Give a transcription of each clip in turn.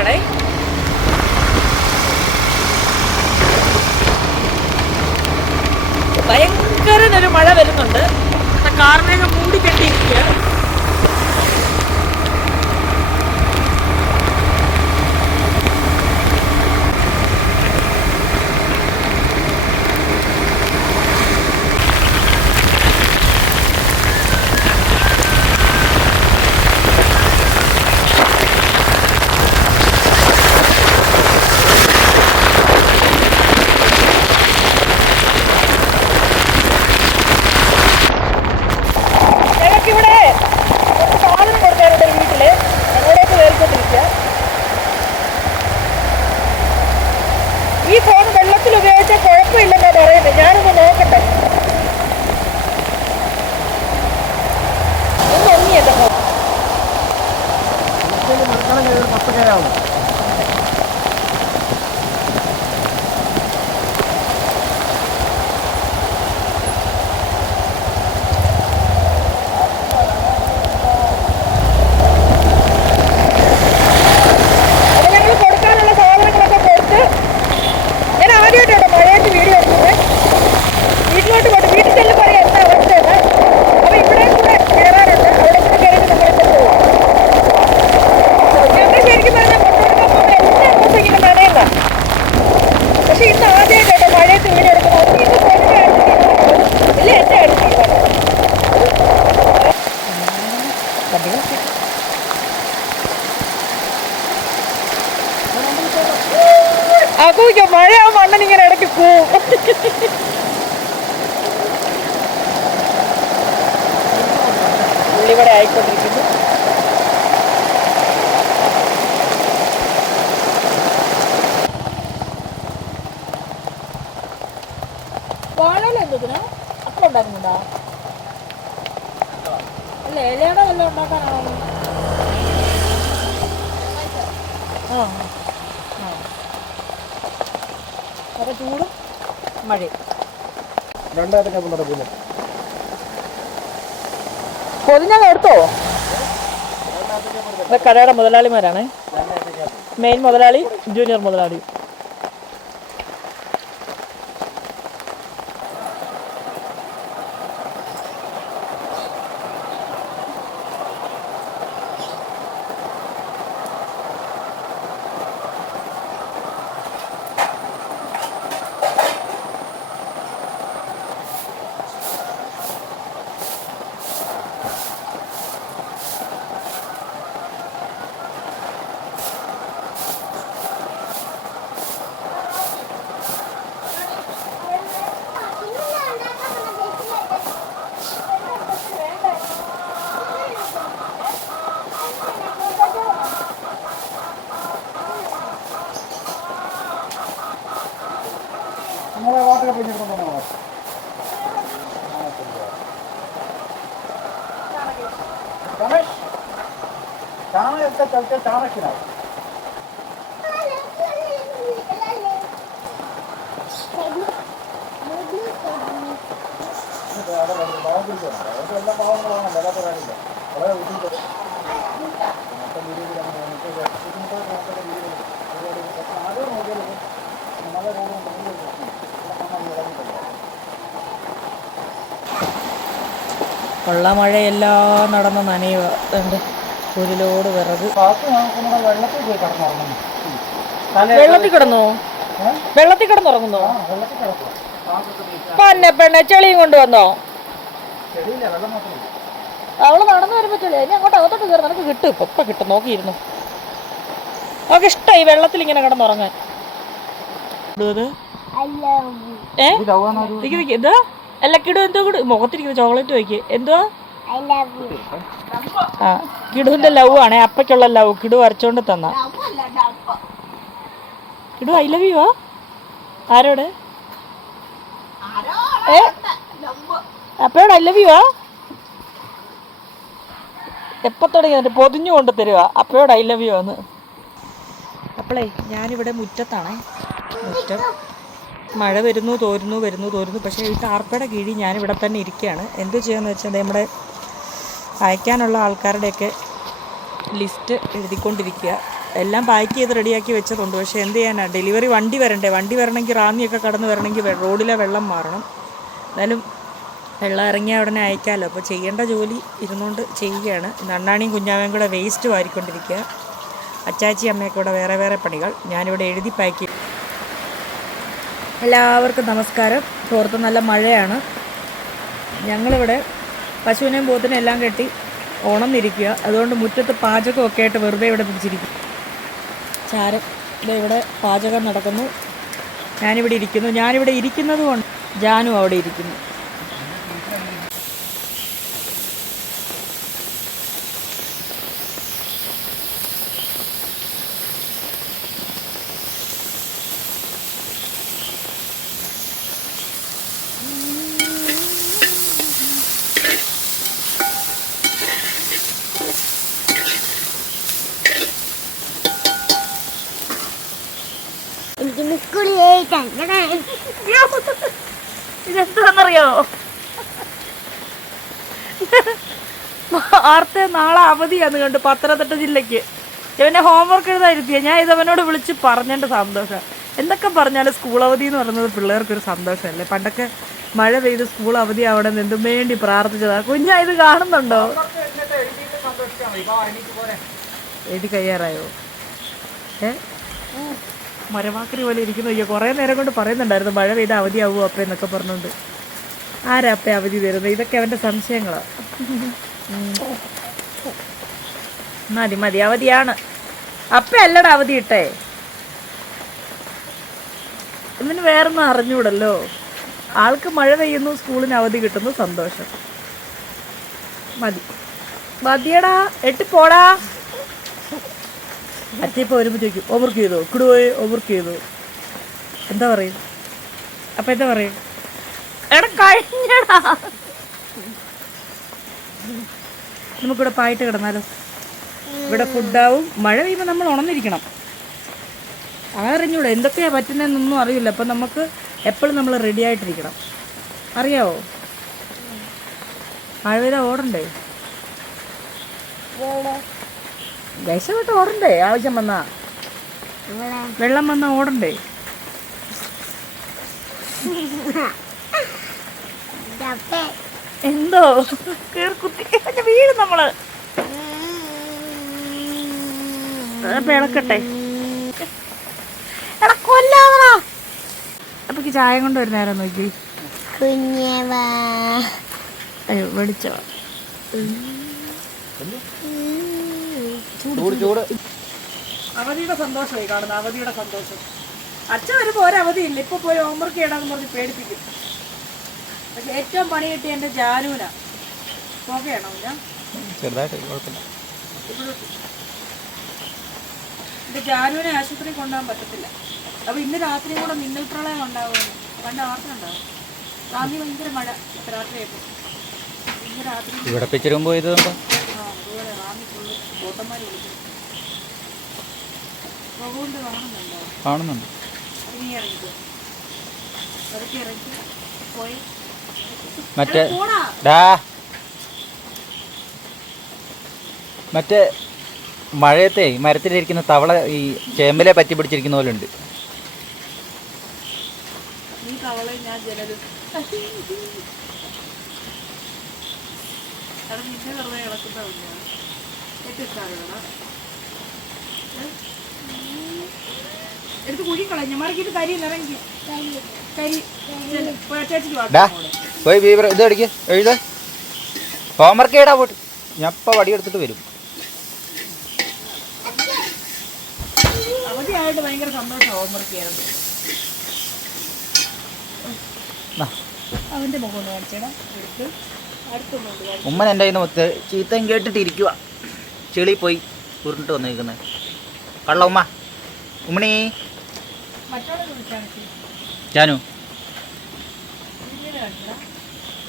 മഴയാണേ. ഭയങ്കരനൊരു മഴ വരുന്നുണ്ട്. കാർമേഘം മൂടി കെട്ടിയിരിക്കുകയാണ്. ഈ ഫോൺ വെള്ളത്തിൽ ഉപയോഗിച്ചാൽ കുഴപ്പമില്ലെന്നാ പറയുന്നത്. ഞാനൊന്ന് നോക്കട്ടെ. ഒന്ന് ഒന്നിയല്ലോ അക്കൂയ്ക്ക് മഴയാവുമ്പോ അണ്ണൻ ഇങ്ങനെ ഇടയ്ക്ക് പോവും. ഉള്ളിവിടെ ആയിക്കൊണ്ടിരിക്കുന്നു. വാഴല എന്തിനാ അപ്പം ഉണ്ടാക്കുന്നുണ്ടോ? അല്ല ഇലയുടെ വല്ലതും ഉണ്ടാക്കാനാണോ? ആ അപ്പൊ ചൂടും മഴയും പൊതിഞ്ഞങ്ങ് എടുത്തോ? കടയുടെ മുതലാളിമാരാണ്. മെയിൻ മുതലാളി, ജൂനിയർ മുതലാളി. चलते चाणक्य എല്ലാ പാവങ്ങളാണ് വില പറയാനില്ല. വളരെ ബുദ്ധിമുട്ട് ആദ്യം നോക്കിയാലും നല്ല കൊള്ള മഴയെല്ലാം നടന്ന് നനയുക. ഒരു ലോഡ് വിറക് വെള്ളത്തിൽ പോയി കിടന്നുറങ്ങുന്നു. വെള്ളത്തിൽ കിടന്നോ? വെള്ളത്തിൽ കിടന്നുറങ്ങുന്നോ? പന്നെ പെണ്ണെ ചെളിയും കൊണ്ടുവന്നോ? അവള് നടന്നു വരുമ്പോ ചെളി. ഇനി അങ്ങോട്ട് അകത്തോട്ട് കയറി നിനക്ക് കിട്ടും. ഇപ്പൊ കിട്ടും. നോക്കിയിരുന്നു. അവൾക്ക് ഇഷ്ടമായി വെള്ളത്തിൽ ഇങ്ങനെ കിടന്നുറങ്ങാൻ. എന്താ അല്ല കിടു എന്തോ കിടു മുഖത്തിരിക്കുന്ന ചോക്ലേറ്റ് വയ്ക്ക്. എന്തുവാ? ആ കിടുവിന്റെ ലവ് ആണേ. അപ്പയ്ക്കുള്ള ലവ് കിടു വരച്ചോണ്ട് തന്ന. കിടു ഐ ലവ് യു ആ? ആരോട്? അപ്പയോട് ഐ ലവ് യു ആ? എപ്പോൾ തുടങ്ങി എന്നിട്ട് പൊതിഞ്ഞു കൊണ്ട് തരുക അപ്പയോട് ഐ ലവ് യു എന്ന്. അപ്പോളേ ഞാനിവിടെ മുറ്റത്താണേ. മുറ്റം മഴ വരുന്നു തോരുന്നു വരുന്നു തോരുന്നു. പക്ഷേ ഈ ടാർപ്പയുടെ കീഴിൽ ഞാനിവിടെ തന്നെ ഇരിക്കുകയാണ്. എന്തു ചെയ്യാന്ന് വെച്ചാൽ നമ്മുടെ അയക്കാനുള്ള ആൾക്കാരുടെയൊക്കെ ലിസ്റ്റ് എഴുതിക്കൊണ്ടിരിക്കുക. എല്ലാം പാക്ക് ചെയ്ത് റെഡിയാക്കി വെച്ചതുണ്ട്. പക്ഷേ എന്ത് ചെയ്യാനാ, ഡെലിവറി വണ്ടി വരണ്ടേ, വണ്ടി വരണമെങ്കിൽ റാന്നിയൊക്കെ കടന്ന് വരണമെങ്കിൽ റോഡിലെ വെള്ളം മാറണം. എന്നാലും വെള്ളം ഇറങ്ങിയ ഉടനെ അയക്കാമല്ലോ. അപ്പോൾ ചെയ്യേണ്ട ജോലി ഇരുന്നുകൊണ്ട് ചെയ്യുകയാണ്. നണ്ണാണിയും കുഞ്ഞാവയും കൂടെ വേസ്റ്റ് വാരിക്കൊണ്ടിരിക്കുക. അച്ചാച്ചി അമ്മയൊക്കെ കൂടെ വേറെ വേറെ പണികൾ. ഞാനിവിടെ എഴുതി പാക്ക് ചെയ്യും. എല്ലാവർക്കും നമസ്കാരം. പുറത്ത് നല്ല മഴയാണ്. ഞങ്ങളിവിടെ പശുവിനെയും പോത്തിനെയും എല്ലാം കെട്ടി ഉണർന്നിരിക്കുക. അതുകൊണ്ട് മുറ്റത്ത് പാചകമൊക്കെ ആയിട്ട് വെറുതെ ഇവിടെ പിടിച്ചിരിക്കും. ചാരം ഇവിടെ പാചകം നടക്കുന്നു. ഞാനിവിടെ ഇരിക്കുന്നത് കൊണ്ട് ജാനു അവിടെ ഇരിക്കുന്നു. ഇതെന്താണെന്നറിയോ, വാർത്ത നാളെ അവധിയാന്ന് കണ്ട് പത്തനംതിട്ട ജില്ലയ്ക്ക്. ഇവനെ ഹോംവർക്ക് എഴുതാതിരുത്തിയ ഞാൻ ഇതവനോട് വിളിച്ച് പറഞ്ഞതിൻ്റെ സന്തോഷം. എന്തൊക്കെ പറഞ്ഞാലും സ്കൂൾ അവധി എന്ന് പറയുന്നത് പിള്ളേർക്കൊരു സന്തോഷമല്ലേ. പണ്ടൊക്കെ മഴ പെയ്ത് സ്കൂൾ അവധി ആവണമെന്ന് എന്തും വേണ്ടി പ്രാർത്ഥിച്ചതാ. കുഞ്ഞാ ഇത് കാണുന്നുണ്ടോ? എഴുതി കഴിയാറായോ? മരമാക്രി പോലെ ഇരിക്കുന്നു. അയ്യോ, കുറേ നേരം കൊണ്ട് പറയുന്നുണ്ടായിരുന്നു മഴ പെയ്ത അവധിയാവുമോ അപ്പ എന്നൊക്കെ പറഞ്ഞുകൊണ്ട്. ആരാ അപ്പ അവധി തരുന്നത്? ഇതൊക്കെ അവൻ്റെ സംശയങ്ങളാണ്. മതി അവധിയാണ്. അപ്പ അല്ലടാ അവധി ഇട്ടേ. ഇവന് വേറൊന്നും അറിഞ്ഞൂടല്ലോ. ആൾക്ക് മഴ പെയ്യുന്നു, സ്കൂളിന് അവധി കിട്ടുന്നു, സന്തോഷം. മതിയടാ, എട്ടിപ്പോടാ. അച്ഛപ്പോൾ വരുമ്പോൾ ചോദിക്കും ഓവർക്ക് ചെയ്തോ, കിടുപോയി ഓവർക്ക് ചെയ്തോ, എന്താ പറയും? അപ്പം എന്താ പറയും? എടാ കഴിഞ്ഞടാ. നമുക്കിവിടെ പായിട്ട് കിടന്നാലോ? ഇവിടെ ഫുഡാവും. മഴ പെയ്യുമ്പോൾ നമ്മൾ ഉണർന്നിരിക്കണം. അതറിഞ്ഞൂടെ എന്തൊക്കെയാണ് പറ്റുന്നതെന്നൊന്നും അറിയില്ല. അപ്പം നമുക്ക് എപ്പോഴും നമ്മൾ റെഡി ആയിട്ടിരിക്കണം. അറിയാവോ? മഴ പെയ്താൽ ഓടണ്ടേ? വിഷമിട്ട് ഓടണ്ടേ? ആവശ്യം വന്നാ, വെള്ളം വന്നാ ഓടണ്ടേ? എന്തോ കുത്തി വീഴും നമ്മള്. ഇളക്കട്ടെ. കൊല്ലാതാ. അപ്പൊ ചായ കൊണ്ട് ഒരു നേരം നോക്കി. അയ്യോ വെളിച്ചോ. അവധിയുടെ സന്തോഷമായി കാണുന്നത്. അവധിയുടെ സന്തോഷം. അച്ഛൻ വരുമ്പോൾ ഒരവധിയില്ല. ഇപ്പൊ പോയി ഹോംവർക്ക് ചെയ്യണമെന്ന് പറഞ്ഞ് പേടിപ്പിക്കും. പക്ഷെ ഏറ്റവും പണി കിട്ടിയ എൻ്റെ ജാനുവിനാ. പോകയാണോ ഞാൻ ചെറുതായിട്ട് കുഴപ്പമില്ല. എൻ്റെ ജാനുവിനെ ആശുപത്രിയിൽ കൊണ്ടുപോകാൻ പറ്റത്തില്ല. അപ്പൊ ഇന്ന് രാത്രിയും കൂടെ മിന്നൽ പ്രളയം ഉണ്ടാവുമെന്ന് പണ്ട് വാർത്തയുണ്ടാവും. രാത്രി ഭയങ്കര മഴ. രാത്രിയായിട്ട് ഇന്ന് രാത്രി ഇവിടെ പിച്ചരും പോയത് അതുപോലെ റാന്നി ഫുള്ള് ബോട്ടന്മാർ വിളിക്കും. പുകകൊണ്ട് കാണുന്നുണ്ട്. ഇനി ഇറങ്ങിക്കോ. അതൊക്കെ ഇറങ്ങി പോയി. മറ്റേ മഴയത്തെ മരത്തിലിരിക്കുന്ന തവള ഈ ചേമ്പലെ പറ്റി പിടിച്ചിരിക്കുന്ന പോലെ ഉണ്ട്. ഈ തവളയും ഞാൻ ജനലും അവിടെ നിന്നെ വെറുതെ കിടക്കുന്നതാണ്. എടുത്ത് കുഴിക്കളഞ്ഞ മറിക്കിട്ട് കരിയിൽ ഇറങ്ങി പോയി ഇത് അടിക്ക് എഴുത ഹോംവർക്ക് ചെയ്യടാ. പോയിട്ട് ഞാൻ ഇപ്പം വടിയെടുത്തിട്ട് വരും. അവധിയായിട്ട് ഭയങ്കര സന്തോഷം ഹോംവർക്ക് ചെയ്യുന്നത്. അവൻ്റെ മുഖം ഒന്ന് കാണിച്ചേടാ. എടുത്ത് അടുത്തൊന്നുണ്ട്. ഉമ്മൻ എൻ്റെ കയ്യിൽ നിന്ന് മൊത്തം ചീത്തയും കേട്ടിട്ടിരിക്കുക. ചെളി പോയി ഉരുണ്ടിട്ട് വന്നിരിക്കുന്നത് കള്ള ഉമ്മ. ഉമ്മണി ജാനു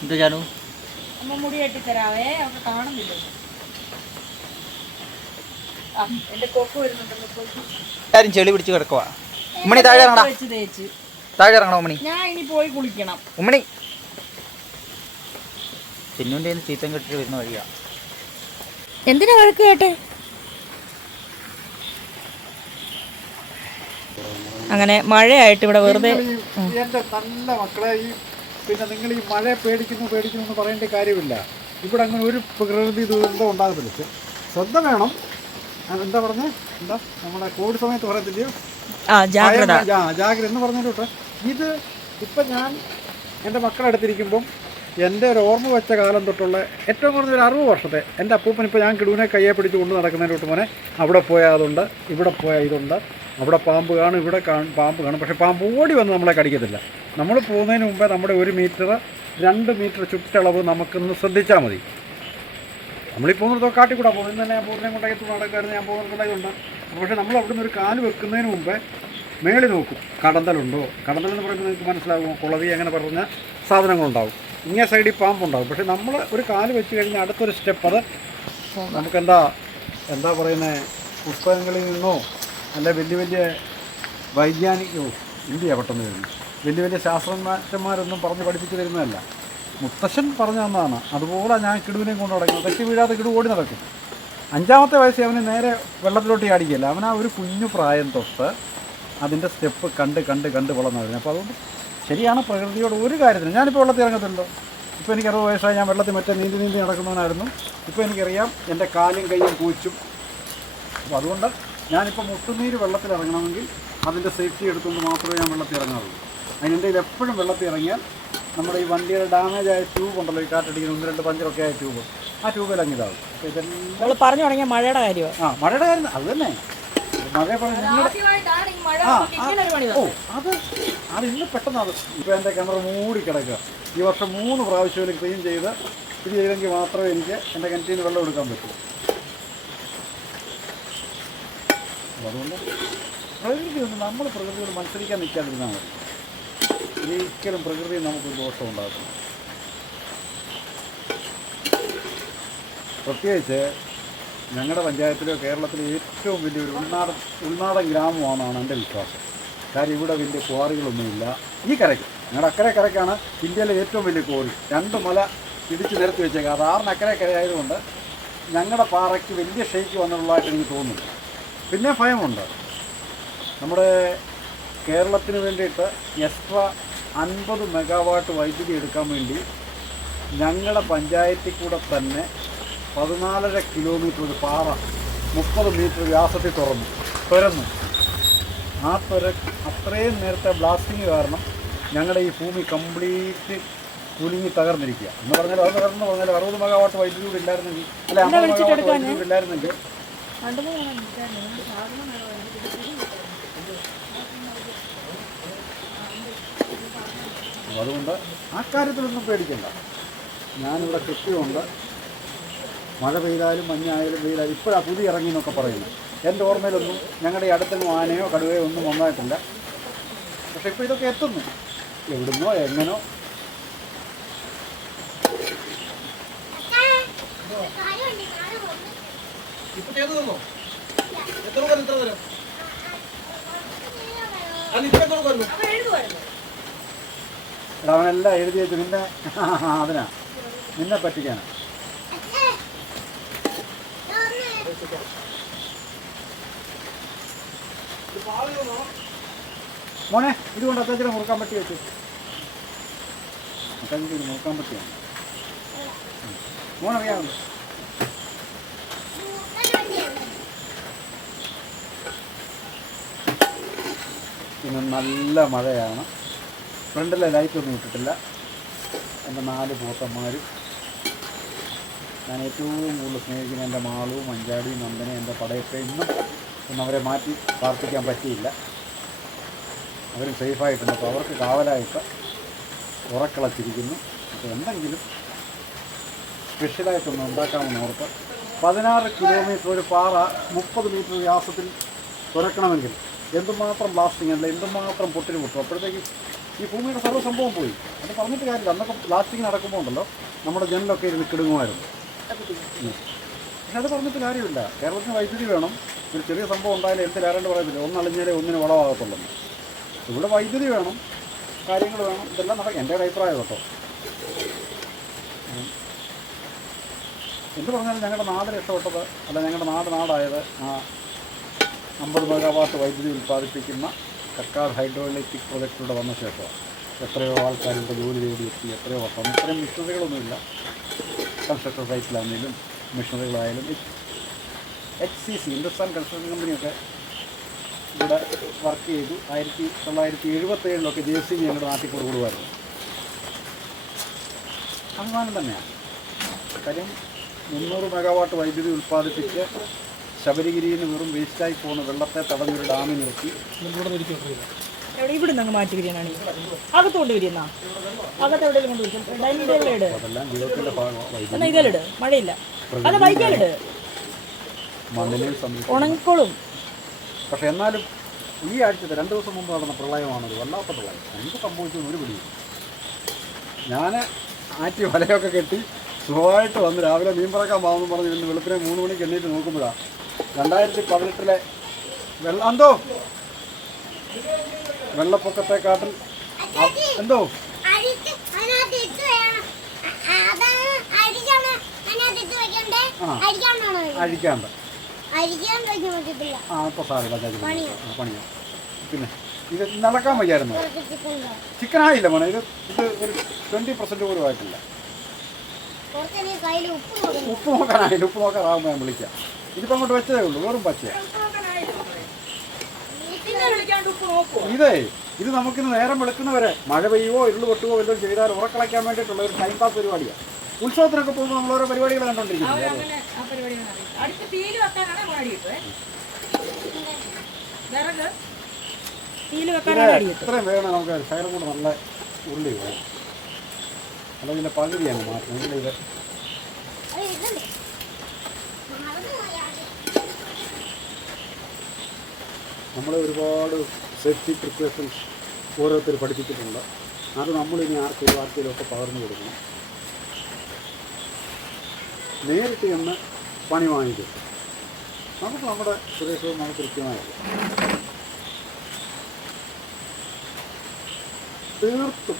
എന്താ ജാനു? അമ്മ മുടി കെട്ടിത്തരാവേ. അവർക്ക് കാണുന്നില്ല. എന്റെ കൊക്ക് വരുന്നുണ്ടല്ലോ. എല്ലാരും ചെളി പിടിച്ച് കിടക്കുവാ. ഉമ്മണി താഴെ ഇറങ്ങണം. താഴെ ഇറങ്ങണം ഉമ്മണി. ഞാൻ ഇനി പോയി കുളിക്കണം. ഉമ്മണി ചിന്നുൻ്റെ ചീത്തം കെട്ടിട്ട് വരുന്ന വഴിയാ. എന്തിനാ വഴക്ക് കേട്ടെ? അങ്ങനെ മഴയായിട്ട് ഇവിടെ വെറുതെ എൻ്റെ നല്ല മക്കളെ പിന്നെ നിങ്ങൾ ഈ മഴ പേടിക്കുന്നു എന്ന് പറയേണ്ട കാര്യമില്ല. ഇവിടെ അങ്ങനെ ഒരു പ്രകൃതി ദുരന്തം ഉണ്ടാകത്തില്ല. ശ്രദ്ധ വേണം. എന്താ പറഞ്ഞേ, എന്താ നമ്മുടെ കോവിഡ് സമയത്ത് പറയത്തില്ലയോ, ജാഗ്രത എന്ന് പറഞ്ഞിട്ട് ഇത് ഇപ്പം ഞാൻ എൻ്റെ മക്കളെടുത്തിരിക്കുമ്പം എൻ്റെ ഒരു ഓർമ്മ വെച്ച കാലം തൊട്ടുള്ള ഏറ്റവും കുറഞ്ഞ ഒരു 60 വർഷത്തെ എൻ്റെ അപ്പൂപ്പൻ ഇപ്പോൾ ഞാൻ കിടുവിനെ കയ്യെ പിടിച്ച് കൊണ്ട് നടക്കുന്നതിന് തൊട്ട് മോനെ അവിടെ പോയാൽ അതുണ്ട്, ഇവിടെ പോയാൽ ഇതുണ്ട്, അവിടെ പാമ്പ് കാണും, ഇവിടെ പാമ്പ് കാണും. പക്ഷേ പാമ്പ് ഓടി വന്ന് നമ്മളെ കടിക്കത്തില്ല. നമ്മൾ പോകുന്നതിന് മുമ്പേ നമ്മുടെ 1 മീറ്റർ 2 മീറ്റർ ചുറ്റളവ് നമുക്കൊന്ന് ശ്രദ്ധിച്ചാൽ മതി. നമ്മളീ പോകുന്നിടത്തോ കാട്ടിക്കൂടാ പോകും. ഇന്ന് തന്നെ ഞാൻ പൂർണ്ണയും കൊണ്ടകത്ത് നടക്കായിരുന്നു, ഞാൻ പോകുന്നുണ്ടായതുണ്ട്. പക്ഷേ നമ്മൾ അവിടെ നിന്ന് ഒരു കാല് വെക്കുന്നതിന് മുമ്പേ മേളിൽ നോക്കും, കടന്തലുണ്ടോ. കടന്തലെന്ന് പറയുമ്പോൾ നിങ്ങൾക്ക് മനസ്സിലാകുമോ, കുളവി അങ്ങനെ പറഞ്ഞ സാധനങ്ങളുണ്ടാവും. ഇങ്ങനെ സൈഡിൽ പാമ്പുണ്ടാകും. പക്ഷേ നമ്മൾ ഒരു കാല് വെച്ച് കഴിഞ്ഞാൽ അടുത്തൊരു സ്റ്റെപ്പ് അത് എന്താ പറയുന്നത്, പുസ്തകങ്ങളിൽ നിന്നോ അല്ല വലിയ വലിയ വൈജ്ഞാനികവും ഇന്ത്യ പെട്ടെന്ന് വരുന്നു വലിയ വലിയ ശാസ്ത്രജ്ഞന്മാരൊന്നും പറഞ്ഞ് പഠിപ്പിച്ച് തരുന്നതല്ല, മുത്തശ്ശൻ പറഞ്ഞു തന്നതാണ്. അതുപോലെ ഞാൻ കിടുവിനെയും കൊണ്ട് നടക്കുന്നത്. തെറ്റി വീഴാതെ കിടു ഓടി നടക്കും. 5ാമത്തെ വയസ്സിൽ അവന് നേരെ വെള്ളത്തിലോട്ട് ചാടിക്കല്ല. അവൻ ആ ഒരു കുഞ്ഞു പ്രായം തൊട്ട് അതിൻ്റെ സ്റ്റെപ്പ് കണ്ട് വളർന്നു. അപ്പോൾ അതുകൊണ്ട് ശരിയാണ്, പ്രകൃതിയോട് ഒരു കാര്യത്തിനും. ഞാനിപ്പോൾ വെള്ളത്തിൽ ഇറങ്ങത്തുള്ളൂ. ഇപ്പോൾ എനിക്ക് 60 വയസ്സായി. ഞാൻ വെള്ളത്തിൽ മറ്റേ നീന്തി നടക്കുന്നവനായിരുന്നു. ഇപ്പോൾ എനിക്കറിയാം എൻ്റെ കാലും കൈയും പൂച്ചും. അപ്പോൾ അതുകൊണ്ട് ഞാനിപ്പോൾ മുട്ടുനീര് വെള്ളത്തിൽ ഇറങ്ങണമെങ്കിൽ അതിൻ്റെ സേഫ്റ്റി എടുത്തുകൊണ്ട് മാത്രമേ ഞാൻ വെള്ളത്തിൽ ഇറങ്ങാറുള്ളൂ. അതിനെൻ്റെ ഇതിൽ എപ്പോഴും വെള്ളത്തിൽ ഇറങ്ങിയാൽ നമ്മുടെ ഈ വണ്ടിയുടെ ഡാമേജായ ട്യൂബ് ഉണ്ടല്ലോ, ഈ കാറ്റടിക്കുന്ന 1-2 പഞ്ചറൊക്കെ ആയ ട്യൂബ്, ആ ട്യൂബിൽ അങ്ങിതാവും. അപ്പോൾ ഇതെല്ലാം പറഞ്ഞു തുടങ്ങിയ മഴയുടെ കാര്യമാണ്. മഴയുടെ കാര്യം അത് തന്നെ. മഴ പറഞ്ഞ അത് ഇന്ന് പെട്ടെന്ന് അത് ഇപ്പോൾ എൻ്റെ കിണർ മൂടിക്കിടക്കുക. ഈ വർഷം 3 പ്രാവശ്യം ക്ലീൻ ചെയ്ത് ഇത് ചെയ്തെങ്കിൽ മാത്രമേ എനിക്ക് എൻ്റെ കിണറ്റിൽ നിന്ന് വെള്ളം എടുക്കാൻ പറ്റൂ. അതുകൊണ്ട് പ്രകൃതിയൊന്നും നമ്മൾ പ്രകൃതിയോട് മത്സരിക്കാൻ നിൽക്കാതിരുന്നാൽ മതി. ഒരിക്കലും പ്രകൃതി നമുക്ക് ദോഷം ഉണ്ടാകും. പ്രത്യേകിച്ച് ഞങ്ങളുടെ പഞ്ചായത്തിലോ കേരളത്തിലെ ഏറ്റവും വലിയൊരു ഉൾനാടൻ ഗ്രാമമാണെന്നാണ് എൻ്റെ വിശ്വാസം. കാര്യം ഇവിടെ വലിയ ക്വാറികളൊന്നുമില്ല. ഈ കരയ്ക്ക് ഞങ്ങളുടെ അക്കരെ കരയ്ക്കാണ് ഇന്ത്യയിലെ ഏറ്റവും വലിയ ക്വാറി. 2 മല ഇടിച്ച് നിരത്തി വെച്ചേക്കാം. അത് 6 അക്കരെ കരയായതുകൊണ്ട് ഞങ്ങളുടെ പാറയ്ക്ക് വലിയ ഷെയ്ക്ക് വന്നുള്ളതായിട്ട് എനിക്ക് തോന്നുന്നു. പിന്നെ ഭയമുണ്ട്. നമ്മുടെ കേരളത്തിന് വേണ്ടിയിട്ട് എക്സ്ട്രാ 50 മെഗാവാട്ട് വൈദ്യുതി എടുക്കാൻ വേണ്ടി ഞങ്ങളുടെ പഞ്ചായത്തിൽ കൂടെ തന്നെ 14.5 കിലോമീറ്റർ ഒരു പാറ 30 മീറ്റർ വ്യാസത്തിൽ തുറന്നു. ആ അത്രയും നേരത്തെ ബ്ലാസ്റ്റിങ് കാരണം ഞങ്ങളുടെ ഈ ഭൂമി കംപ്ലീറ്റ് കുലുങ്ങി തകർന്നിരിക്കുക. എന്ന് പറഞ്ഞാൽ അത് തകർന്ന് പറഞ്ഞാൽ 60 മെഗാവാട്ട് വൈദ്യുതി കൂടി ഇല്ലായിരുന്നെങ്കിൽ, അല്ല 50 മെഗാവാട്ട് വൈദ്യുതി കൂടി ഇല്ലായിരുന്നെങ്കിൽ അതുകൊണ്ട് ആ കാര്യത്തിലൊന്നും പേടിക്കണ്ട. ഞാനിവിടെ കൃത്യമുണ്ട്. മഴ പെയ്താലും മഞ്ഞായാലും വെയിലായാലും ഇപ്പോഴാണ് പുതിയ ഇറങ്ങി എന്നൊക്കെ പറയുന്നു. എൻ്റെ ഓർമ്മയിലൊന്നും ഞങ്ങളുടെ ഈ അടുത്തൊന്നും ആനയോ കടുവയോ ഒന്നും വന്നായിട്ടില്ല. പക്ഷെ ഇപ്പോൾ ഇതൊക്കെ എത്തുന്നു എവിടുന്നോ എങ്ങനോ. അവനെല്ലാം എഴുതി വെച്ചു. അതിനാ നിന്നെ പറ്റിക്കാനാ. മോനെ ഇതുകൊണ്ട് അത്യാവശ്യം മുറുക്കാൻ പറ്റി വെച്ചു. അത്യാവശ്യം മുറുക്കാൻ പറ്റിയാണ് മോനറിയാമല്ലോ. ഇന്ന് നല്ല മഴയാണ്. ഫ്രണ്ടിലെ ലൈറ്റൊന്നും ഇട്ടിട്ടില്ല. എൻ്റെ 4 പോത്തന്മാരും ഞാൻ ഏറ്റവും കൂടുതൽ സ്നേഹിക്കുന്ന എൻ്റെ മാളും മഞ്ചാടിയും നന്ദനെ എൻ്റെ പടയൊക്കെ ഒന്നും അവരെ മാറ്റി പ്രാർത്ഥിക്കാൻ പറ്റിയില്ല. അവരും സേഫായിട്ടുണ്ട്. അപ്പോൾ അവർക്ക് കാവലായിട്ട് ഉറക്കളച്ചിരിക്കുന്നു. അപ്പോൾ എന്തെങ്കിലും സ്പെഷ്യലായിട്ടൊന്നും ഉണ്ടാക്കാമെന്ന് ഓർത്ത് 16 കിലോമീറ്റർ ഒരു പാറ 30 മീറ്റർ വ്യാസത്തിൽ തുറക്കണമെങ്കിൽ എന്തുമാത്രം ബ്ലാസ്റ്റിംഗ് അല്ല, എന്തുമാത്രം പൊട്ടൽ പൊട്ടും. അപ്പോഴത്തേക്ക് ഈ ഭൂമിയുടെ സർവ്വ സംഭവം പോയി. അത് പറഞ്ഞിട്ട് കാര്യമില്ല. അന്നൊക്കെ ബ്ലാസ്റ്റിംഗ് നടക്കുമ്പോൾ ഉണ്ടല്ലോ നമ്മുടെ ജനലൊക്കെ ഇരുന്ന് കിടുങ്ങുമായിരുന്നു. പക്ഷെ അത് പറഞ്ഞിട്ട് കാര്യമില്ല. കേരളത്തിന് വൈദ്യുതി വേണം. ഒരു ചെറിയ സംഭവം ഉണ്ടായാലും എന്തിലാരണ്ട് പറയത്തില്ല, ഒന്നളിഞ്ഞാലേ ഒന്നിന് വളമാകത്തുള്ളൂ. ഇവിടെ വൈദ്യുതി വേണം, കാര്യങ്ങൾ വേണം, ഇതെല്ലാം നടക്കും. എൻ്റെ ഒരു അഭിപ്രായം കേട്ടോ. എന്ത് പറഞ്ഞാലും ഞങ്ങളുടെ നാട് രക്ഷപ്പെട്ടത്, അല്ല ഞങ്ങളുടെ നാടായത് ആ 50 മെഗാവാട്ട് വൈദ്യുതി ഉൽപ്പാദിപ്പിക്കുന്ന കക്കാട് ഹൈഡ്രോ ഇലക്ട്രിക് പ്രോജക്റ്റിലൂടെ വന്ന ശേഷമാണ് എത്രയോ ആൾക്കാരുടെ ജോലി തേടി എത്തി, എത്രയോ വർഷം. ഇത്രയും മിഷനറികളൊന്നുമില്ല. കൺസ്ട്രക്ഷൻ സൈറ്റിലാണെങ്കിലും മിഷനറികളായാലും HCC ഹിന്ദുസ്ഥാൻ കൺസ്ട്രക്ഷൻ കമ്പനിയൊക്കെ ഇവിടെ വർക്ക് ചെയ്തു. 1977 JCB ഞങ്ങളുടെ നാട്ടിൽ കൊടുക്കുമായിരുന്നു. അഭിമാനം തന്നെയാണ്. കാര്യം 300 മെഗാവാട്ട് വൈദ്യുതി ഉൽപ്പാദിപ്പിച്ച് ശബരിഗിരിയിൽ നിന്ന് വെറും വേസ്റ്റായി പോകുന്ന വെള്ളത്തെ തടഞ്ഞൊരു ഡാമിൽ നിർത്തി ഇവിടെ നിന്ന് മാറ്റി വിരിയണാണ് അകത്തോണ്ട് വിരിയുന്ന അകത്ത് എവിടെയെങ്കിലും കൊണ്ട് ഡൈനിങ് ടേബിളിലിട്. അതെല്ലാം ജീവിതത്തിൻ്റെ ഭാഗമാണ്. എന്നാൽ ഇതിലിട്, മഴയില്ല, അത് ബൈക്കിലിട്, മണ്ണിനെയും സംരക്ഷിക്കും. ഉണങ്ങിക്കോളും. പക്ഷെ എന്നാലും ഈ ആഴ്ചത്തെ 2 ദിവസം മുമ്പ് നടന്ന പ്രളയമാണത്. വല്ലാത്ത പ്രളയം. എന്ത് സംഭവിച്ചു ഒരു പിടിയും. ഞാൻ ആറ്റി വലയൊക്കെ കെട്ടി സുഖമായിട്ട് വന്ന് രാവിലെ മീൻ പറക്കാൻ പാവെന്ന് പറഞ്ഞ് ഇന്ന് വെളുപ്പിനെ 3 മണിക്ക് എണ്ണീറ്റ് നോക്കുമ്പോഴാണ് 2018 എന്തോ വെള്ളപ്പൊക്കത്തെക്കാട്ടിൽ എന്തോ അഴിക്കാണ്ട് അപ്പോൾ സാറില്ല പണിയാണ്. പിന്നെ ഇത് നടക്കാൻ വയ്യായിരുന്നു. ചിക്കനായില്ല മോനെ. ഇത് ഒരു 20% പോലും ആയിട്ടില്ല. ഉപ്പ് നോക്കാനായില്ല. ഉപ്പ് നോക്കാറാകുമ്പോൾ ഞാൻ വിളിക്കാം. ഇതിപ്പോൾ അങ്ങോട്ട് വെച്ചതേ ഉള്ളൂ, വെറും പച്ചയാണ്. ഇത് നമുക്കിന്ന് നേരം വെളുക്കുന്നവരെ മഴ പെയ്യുവോ ഇരുള് പൊട്ടുവോ വല്ലതും ചെയ്താൽ ഉറക്കളയ്ക്കാൻ വേണ്ടിയിട്ടുള്ള ഒരു ടൈം പാസ് പരിപാടിയാണ്. ഉത്സവത്തിനൊക്കെ പോകുമ്പോൾ നമ്മൾ ഓരോ പരിപാടികൾ കണ്ടോണ്ടിരിക്കുന്നത്. ഇത്രയും വേണം നമുക്ക് ശകലം കൂടെ നല്ല ഉരുളി വേണം. അല്ലെങ്കിൽ പകുതിയാണ് മാറ്റുന്നത്. ഇത് നമ്മൾ ഒരുപാട് സേഫ്റ്റി പ്രിക്കോഷൻസ് ഓരോരുത്തർ പഠിപ്പിച്ചിട്ടുണ്ട്. അത് നമ്മളിനി ആർക്കെങ്കിലൊക്കെ പകർന്നു കൊടുക്കണം. നേരിട്ട് ചെന്ന് പണി വാങ്ങിക്കും. നമുക്ക് നമ്മുടെ സുരക്ഷവും നമുക്ക് കൃത്യമായിട്ട് തീർത്തും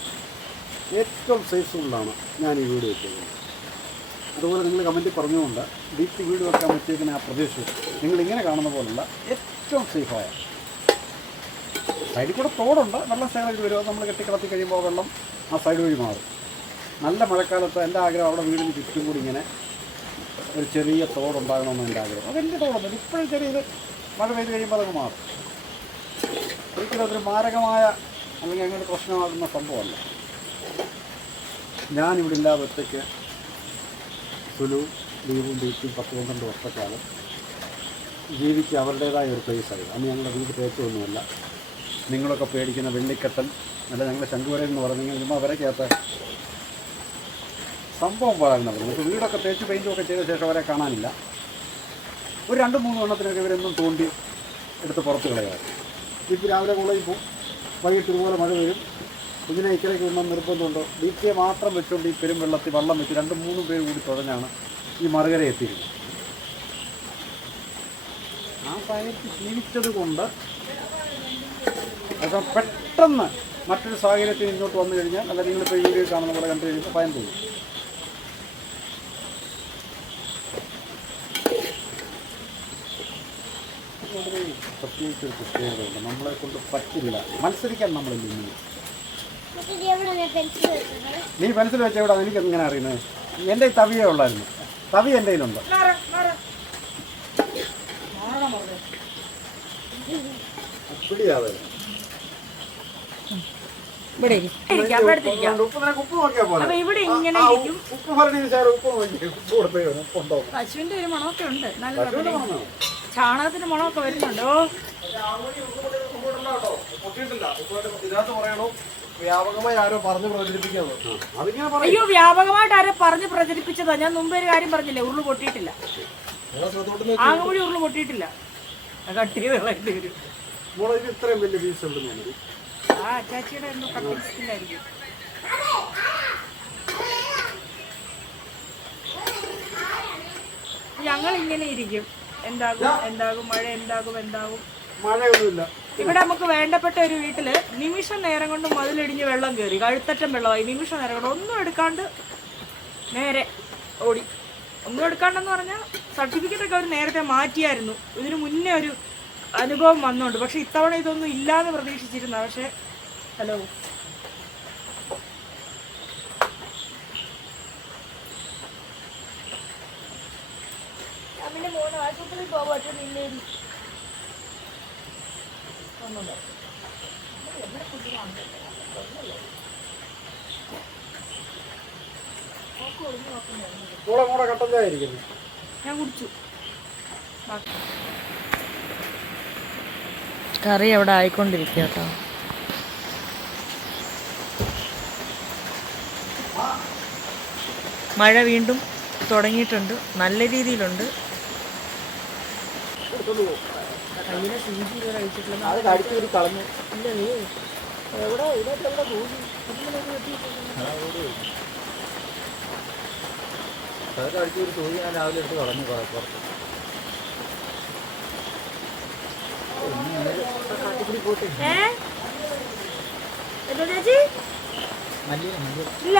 ഏറ്റവും സേഫ് സോണിലാണ് ഞാൻ ഈ വീട് വെക്കുന്നത്. അതുപോലെ നിങ്ങൾ കമൻറ്റിൽ പറഞ്ഞുകൊണ്ട് ഡീപ്പ് വീട് വെക്കാൻ പറ്റിയിരിക്കുന്ന ആ പ്രദേശം നിങ്ങളിങ്ങനെ കാണുന്ന പോലുള്ള ഏറ്റവും സേഫായ സൈഡിൽ കൂടെ തോടുണ്ട്. വെള്ളം ശേഖരിച്ച് വരുമ്പോൾ നമ്മൾ കെട്ടിക്കിടത്തി കഴിയുമ്പോൾ വെള്ളം ആ സൈഡ് വഴി മാറും. നല്ല മഴക്കാലത്ത് എൻ്റെ ആഗ്രഹം അവിടെ വീടിന് ചുറ്റും കൂടി ഇങ്ങനെ ഒരു ചെറിയ തോടുണ്ടാകണമെന്ന് എൻ്റെ ആഗ്രഹം. അതെൻ്റെ തോടുന്നില്ല. ഇപ്പോഴും ചെറിയത് മഴ പെയ്ത് കഴിയുമ്പോൾ അതങ്ങ് മാറും. ഒരിക്കലും അതൊരു മാരകമായ അല്ലെങ്കിൽ അങ്ങനെ പ്രശ്നമാകുന്ന സംഭവമല്ല. ഞാനിവിടെ ഇല്ലാതെ ഒറ്റയ്ക്ക് സുലുവും ദീപും ദീപ്തിയും 10-12 വർഷക്കാലം ജീവിച്ച് അവരുടേതായ ഒരു പ്ലേസായി. അന്ന് ഞങ്ങളുടെ വീട് തേച്ചൊന്നുമല്ല. നിങ്ങളൊക്കെ പേടിക്കുന്ന വെള്ളിക്കെട്ടൻ അല്ല ഞങ്ങളുടെ ശംഖുവരൻ എന്ന് പറഞ്ഞെങ്കിൽ ചുമ്മാ വരയ്ക്കകത്ത് സംഭവം പറയാറുണ്ട്. നമുക്ക് വീടൊക്കെ തേച്ച് പെയിൻറ്റൊക്കെ ചെയ്ത ശേഷം അവരെ കാണാനില്ല. ഒരു 2-3 എണ്ണത്തിനൊക്കെ ഇവരെന്നും തോണ്ടി എടുത്ത് പുറത്ത് കളയാറ്. ഇപ്പോൾ രാവിലെ കോളേജിൽ പോകും, വൈകിട്ട് ഇതുപോലെ മഴ വരും. കുഞ്ഞിനെ ഇക്കരയ്ക്ക് വിടണം നിർബന്ധമുണ്ടോ? ഡീപ്പിയെ മാത്രം വെച്ചുകൊണ്ട് ഈ പെരുംവെള്ളത്തിൽ വള്ളം വെച്ച് 2-3 പേര് കൂടി തുഴഞ്ഞാണ് ഈ മറുകര എത്തിയിരുന്നത്. ആ സാഹചര്യത്തിൽ ജീവിച്ചത് കൊണ്ട് അത് പെട്ടെന്ന് മറ്റൊരു സാഹചര്യത്തിൽ ഇങ്ങോട്ട് വന്നു കഴിഞ്ഞാൽ അല്ല നിങ്ങളിപ്പോൾ ഈ വീഡിയോ കാണുന്ന പോലെ കണ്ടു കഴിയുമ്പോൾ ഭയം തോന്നും. പ്രത്യേകിച്ചൊരു പ്രത്യേകതയുണ്ട്. നമ്മളെ കൊണ്ട് പറ്റില്ല, മത്സരിക്കാൻ നമ്മളില്ല. നീ പെൻസിൽ വെച്ച എവിടെ എനിക്ക് എങ്ങനെ അറിയുന്നത്? എൻ്റെ തവിയേ ഉള്ളായിരുന്നു. തവി എൻ്റെ കയ്യിലുണ്ട്. പിടിയാതെ ഉപ്പ് നോക്കിയാ പോലെ ഉപ്പ് പറഞ്ഞ ഉപ്പ് നോക്കി ഉപ്പ് കൊടുത്തോ. പശുവിന്റെ ഒരു മണമൊക്കെ ഉണ്ട്. നല്ല ചാണകത്തിന് മണമൊക്കെ വരുന്നുണ്ടോ? വ്യാപകമായി ആരോ പറഞ്ഞു പ്രചരിപ്പിക്കാന്ന്. അയ്യോ, വ്യാപകമായിട്ട് ആരോ പറഞ്ഞു പ്രചരിപ്പിച്ചതാ. ഞാൻ മുമ്പ് ഒരു കാര്യം പറഞ്ഞില്ലേ, ഉരുള് പൊട്ടിയിട്ടില്ല. ആകെ ഉരുള് പൊട്ടിയിട്ടില്ല. കട്ടി വെള്ളമായിട്ട് വരും. ഇത്രയും വലിയ ഫീസ് ഉണ്ടെന്ന് ആ അച്ചാച്ചിയുടെ ഒന്നും പട്ടില്ലായിരിക്കും. ഞങ്ങൾ ഇങ്ങനെ ഇരിക്കും. എന്താകും മഴ, എന്താകും. മഴയൊന്നുമില്ല. ഇവിടെ നമുക്ക് വേണ്ടപ്പെട്ട ഒരു വീട്ടില് നിമിഷം നേരം കൊണ്ട് മതിലിടിഞ്ഞ് വെള്ളം കയറി, കഴുത്തറ്റം വെള്ളമായി. നിമിഷം നേരം കൊണ്ട് ഒന്നും എടുക്കാണ്ട് നേരെ ഓടി. ഒന്നും എടുക്കാണ്ടെന്ന് പറഞ്ഞാൽ സർട്ടിഫിക്കറ്റ് ഒക്കെ അവർ നേരത്തെ മാറ്റിയായിരുന്നു. ഇതിന് മുന്നേ ഒരു അനുഭവം വന്നുണ്ട്. പക്ഷെ ഇത്തവണ ഇതൊന്നും ഇല്ലാന്ന് പ്രതീക്ഷിച്ചിരുന്ന. പക്ഷെ ഹലോ ആശുപത്രിയിൽ പോകാൻ ഞാൻ കുടിച്ചു. കറി അവിടെ ആയിക്കൊണ്ടിരിക്കുക കേട്ടോ. മഴ വീണ്ടും തുടങ്ങിയിട്ടുണ്ട്, നല്ല രീതിയിലുണ്ട്. കയ്യിലെ സൂചി ഇതുവരെ അഴിച്ചിട്ടില്ല. ഇല്ല നീ എവിടെ ഇതൊക്കെ എവിടെ സൂചി സൂചി ഞാൻ രാവിലെ എടുത്ത് കളഞ്ഞു പുറത്ത്. എന്താ ചേച്ചി? ഇല്ല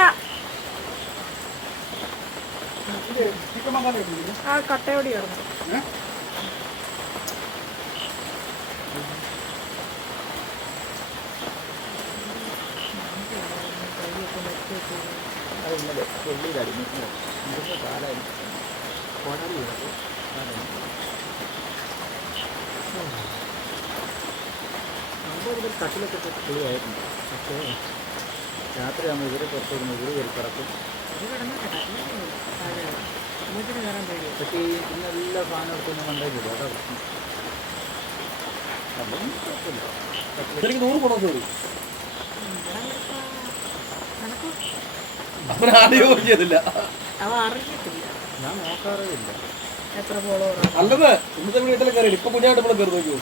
ആ കട്ടയോടി കിടന്നു. കട്ടിലൊക്കെ ക്ലിയായിരുന്നു. പക്ഷേ രാത്രിയാകുമ്പോൾ ഇവരെ പുറത്ത് വരുമ്പോൾ ഇവർ കയറി കിടക്കും. പക്ഷേ ഇന്നെല്ലാം സാധനം എടുത്തൊന്നും കണ്ടേക്കില്ല. അതാ പ്രശ്നം. അപ്പം കുഴപ്പമില്ല. 100 പോണോ സോറി അവ അറിഞ്ഞിട്ടില്ല. ഞാൻ നോക്കാറേ ഇല്ല എത്ര ഫോളോവർ അല്ലത് ഇന്നത്തെ വീട്ടിലെ കയറി ഇപ്പൊ പുതിയ നമ്മൾ കയറി നോക്കൂ.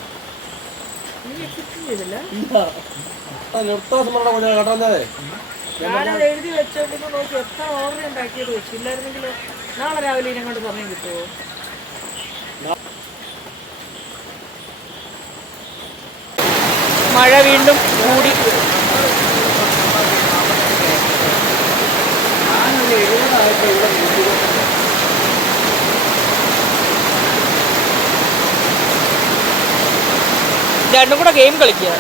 ഞാനത് എഴുതി വെച്ചോണ്ടിപ്പോ നോക്കി എത്ര ഓർഡർ ഉണ്ടാക്കിയത് വെച്ചു. ഇല്ലായിരുന്നെങ്കിലോ നാളെ രാവിലെ ഇതിനങ്ങോട്ട് സമയം കിട്ടുമോ? മഴ വീണ്ടും കൂടി. രണ്ടും കൂടെ ഗെയിം കളിക്കുക.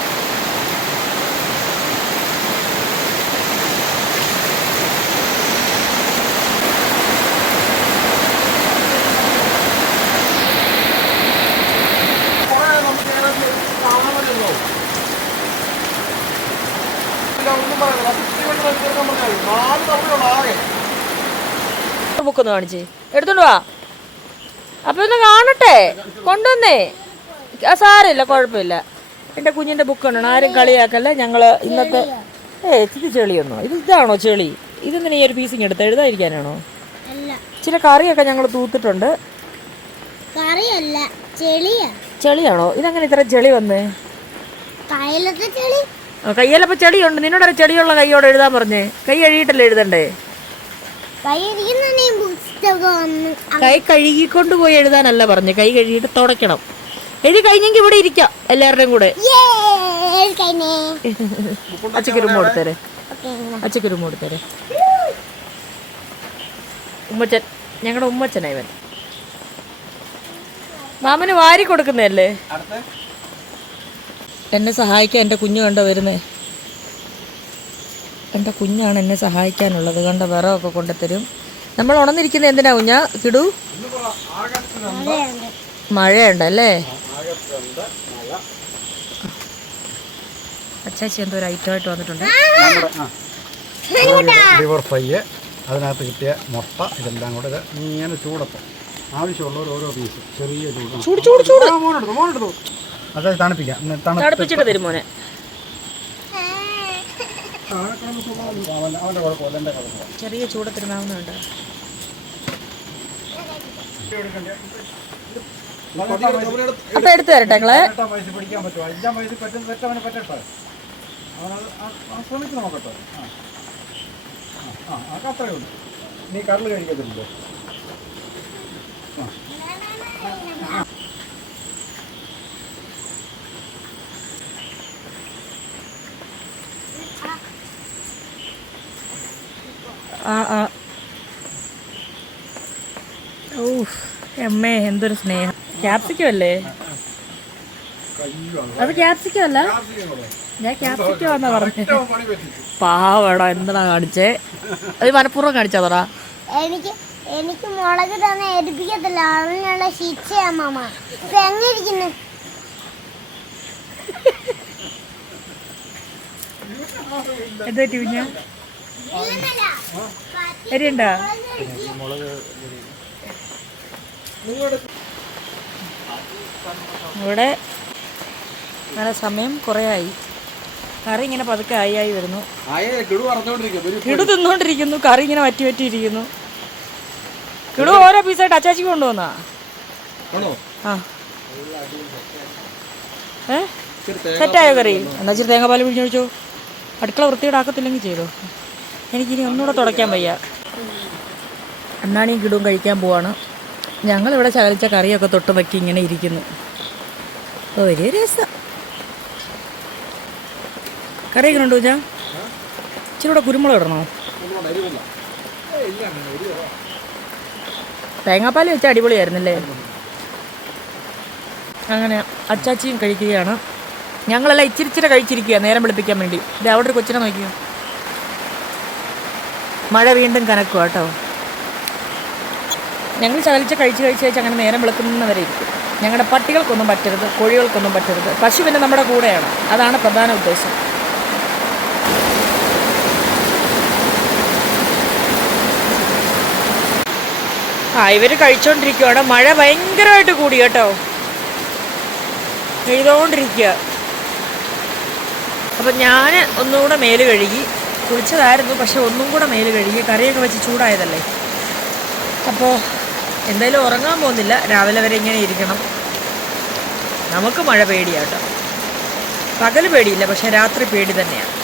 ബുക്കൊന്ന് കാണിച്ചേ, എടുത്തോണ്ട് വാ. അപ്പൊ ഒന്ന് കാണട്ടെ, കൊണ്ടുവന്നേ. സാരമില്ല, കുഴപ്പമില്ല. എൻ്റെ കുഞ്ഞിൻ്റെ ബുക്കുണ്ട്, ആരും കളിയാക്കല്ലേ. ഞങ്ങൾ ഇന്നത്തെ ഇത് ചെളിയൊന്നോ? ഇതാണോ ചെളി? ഇതെന്തിനാ ഈ ഒരു പീസിങ് എടുത്ത് എഴുതാതിരിക്കാനാണോ? ചില കറിയൊക്കെ ഞങ്ങൾ തൂത്തിട്ടുണ്ട്. ചെളിയാണോ? ഇതെങ്ങനെ ഇത്ര ചെളി വന്നേ? കയ്യിലപ്പോ ചെളിയുണ്ട്. നിന്നോടൊരു ചെളിയുള്ള കൈയോടെ എഴുതാൻ പറഞ്ഞേ. കൈ കഴുകിയിട്ടല്ലേ എഴുതണ്ടേ? കൈ കഴുകിക്കൊണ്ട് പോയി എഴുതാനല്ല പറഞ്ഞേ, കൈ കഴുകിയിട്ട് തുടയ്ക്കണം. എഴുതി കഴിഞ്ഞെങ്കിൽ ഇവിടെ ഇരിക്കാം എല്ലാവരുടെയും കൂടെ. അച്ഛക്ക് റൂം കൊടുത്തേരെ, അച്ഛക്ക് റൂം കൊടുത്തേരെ. ഉമ്മച്ചൻ, ഞങ്ങളുടെ ഉമ്മച്ചനാ ഇവൻ. മാമന് വാരി കൊടുക്കുന്നതല്ലേ. എന്നെ സഹായിക്കാൻ എൻ്റെ കുഞ്ഞു കണ്ടോ വരുന്നേ. എൻ്റെ കുഞ്ഞാണ് എന്നെ സഹായിക്കാനുള്ളത്. കണ്ട വിറകൊക്കെ കൊണ്ടുത്തരും. നമ്മൾ ഉണർന്നിരിക്കുന്നത് എന്തിനാ കുഞ്ഞാ കിടു? മഴയുണ്ടല്ലേ. അച്ചാച്ചി എന്തോ ഒരു ഐറ്റമായിട്ട് വന്നിട്ടുണ്ട്. ലിവർ ഫ്രൈ, അതിനകത്ത് കിട്ടിയ മുട്ട, ഇതെല്ലാം കൂടെ ഇങ്ങനെ ചൂടപ്പം ആവശ്യമുള്ളവർ ഓരോ പീസ് ചെറിയ ചൂട് അതായത് തണുപ്പിച്ചിട്ട് തരും മോനെ. അവൻ്റെ കുഴപ്പമില്ല, എൻ്റെ കഥ. ചെറിയ ചൂടത്തിരുന്നാവുന്നുണ്ട്. അപ്പൊ എടുത്തു തരട്ടെ നിങ്ങളെ. വയസ്സ് പിടിക്കാൻ പറ്റുമോ? 5-ാം വയസ്സിൽ പറ്റുന്ന തെറ്റവന് പറ്റട്ടെ. അവൻ ശ്രമിച്ചു നോക്കട്ടെ. അത്രയേ ഉള്ളൂ. നീ കടൽ കഴിക്കത്തില്ലല്ലോ. ഓ അമ്മേ, എന്തൊരു സ്നേഹം. ക്യാപ്സിക്കം അല്ലേ? അത് ക്യാപ്സിക്കം അല്ല, ഞാൻ ക്യാപ്സിക്കം എന്നാ പറഞ്ഞു. പാവടാ, എന്താ കാണിച്ചേ? അത് മനഃപൂർവ്വം കാണിച്ചാതോടാ. എനിക്ക് മുളക് തന്നെ എരിപ്പിക്കത്തില്ല, അതിനുള്ള ശിക്ഷയാ മാമ. ഇപ്പൊ എങ്ങനെ ഇരിക്കുന്നു? എന്താ കുഞ്ഞ എരിയുണ്ടോ? ഇവിടെ നല്ല സമയം കുറേ ആയി. കറി ഇങ്ങനെ പതുക്കെ ആയി വരുന്നു. കിടു തിന്നോണ്ടിരിക്കുന്നു, കറി ഇങ്ങനെ വറ്റി വറ്റിയിരിക്കുന്നു. കിടു ഓരോ പീസായിട്ട് അച്ചാച്ചിക്ക് കൊണ്ടുവന്നാ. ആ സെറ്റായോ കറി? എന്നാ ഇച്ചിരി തേങ്ങാപ്പാൽ പിഴിഞ്ഞൊഴിച്ചോ. അടുക്കള വൃത്തിയിടാക്കത്തില്ലെങ്കിൽ ചെയ്തോ. എനിക്കിനി ഒന്നുകൂടെ തുടയ്ക്കാൻ വയ്യ. അണ്ണാണിയും കിടുവും കഴിക്കാൻ പോവാണ്. ഞങ്ങളിവിടെ ചകലിച്ച കറിയൊക്കെ തൊട്ട് വയ്ക്കി ഇങ്ങനെ ഇരിക്കുന്നു. ഒരു രസം. കറി എങ്ങനെ ഉണ്ടോ ഞാൻ? ഇച്ചിരി കൂടെ കുരുമുളക് ഇടണോ? തേങ്ങാപ്പാൽ വെച്ച അടിപൊളിയായിരുന്നല്ലേ. അങ്ങനെ അച്ചാച്ചിയും കഴിക്കുകയാണ്. ഞങ്ങളെല്ലാം ഇച്ചിരി കഴിച്ചിരിക്കുക നേരം വെളുപ്പിക്കാൻ വേണ്ടി. ഇത് അവിടെ ഒരു കൊച്ചിനെ നോക്കിയോ. മഴ വീണ്ടും കനക്കുക കേട്ടോ. ഞങ്ങൾ ചകലിച്ച് കഴിച്ച് അങ്ങനെ നേരം വെളുക്കുന്നവരെ ഇരിക്കും. ഞങ്ങളുടെ പട്ടികൾക്കൊന്നും പറ്റരുത്, കോഴികൾക്കൊന്നും പറ്റരുത്. പശു പിന്നെ നമ്മുടെ കൂടെയാണ്, അതാണ് പ്രധാന ഉദ്ദേശം. ഇവർ കഴിച്ചോണ്ടിരിക്കുകയാണ്. മഴ ഭയങ്കരമായിട്ട് കൂടി കേട്ടോ, പെയ്തുകൊണ്ടിരിക്കുക. അപ്പം ഞാൻ ഒന്നുകൂടെ മേല് കഴുകി, കുളിച്ചതായിരുന്നു പക്ഷെ ഒന്നും കൂടെ മേല് കഴുകി. കറിയൊക്കെ വെച്ച് ചൂടായതല്ലേ. അപ്പോൾ എന്തായാലും ഉറങ്ങാൻ പോകുന്നില്ല, രാവിലെ വരെ ഇങ്ങനെ ഇരിക്കണം. നമുക്ക് മഴ പേടിയാട്ടോ. പകൽ പേടിയില്ല, പക്ഷെ രാത്രി പേടി തന്നെയാണ്.